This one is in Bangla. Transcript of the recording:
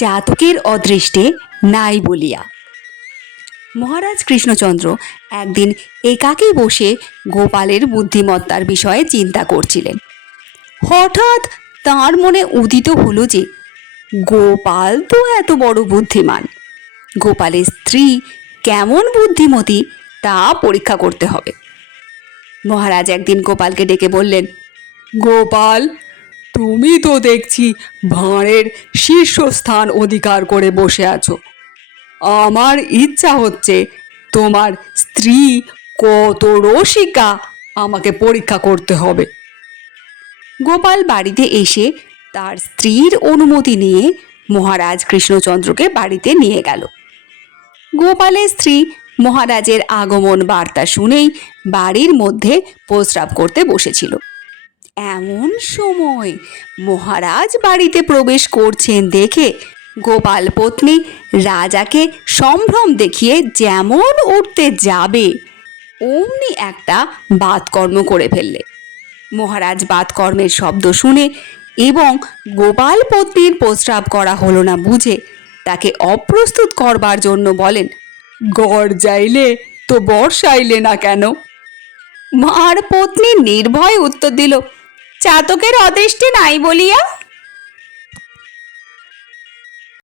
চাতকের অদৃষ্টে নাই বলিয়া। মহারাজ কৃষ্ণচন্দ্র একদিন একাকী বসে গোপালের বুদ্ধিমত্তার বিষয়ে চিন্তা করছিলেন। হঠাৎ তাঁর মনে উদিত হলো যে গোপাল তো এত বড় বুদ্ধিমান, গোপালের স্ত্রী কেমন বুদ্ধিমতী তা পরীক্ষা করতে হবে। মহারাজ একদিন গোপালকে ডেকে বললেন, গোপাল, তুমি তো দেখছি ভাঁড়ের শীর্ষস্থান অধিকার করে বসে আছো। আমার ইচ্ছা হচ্ছে তোমার স্ত্রী কত রসিকা আমাকে পরীক্ষা করতে হবে। গোপাল বাড়িতে এসে তার স্ত্রীর অনুমতি নিয়ে মহারাজ কৃষ্ণচন্দ্রকে বাড়িতে নিয়ে গেল। গোপালের স্ত্রী মহারাজের আগমন বার্তা শুনেই বাড়ির মধ্যে প্রস্রাব করতে বসেছিল। এমন সময় মহারাজ বাড়িতে প্রবেশ করছেন দেখে গোপাল পত্নী রাজাকে সম্ভ্রম দেখিয়ে যেমন উঠতে যাবে অমনি একটা বাতকর্ম করে ফেললে। মহারাজ বাতকর্মের শব্দ শুনে এবং গোপাল পত্নীর প্রস্রাব করা হলো না বুঝে তাকে অপ্রস্তুত করবার জন্য বলেন, গরজাইলে তো বর্ষাইলে না কেন? মার পত্নী নির্ভয় উত্তর দিল, চাতকের অদৃষ্টে নাই বলিয়া।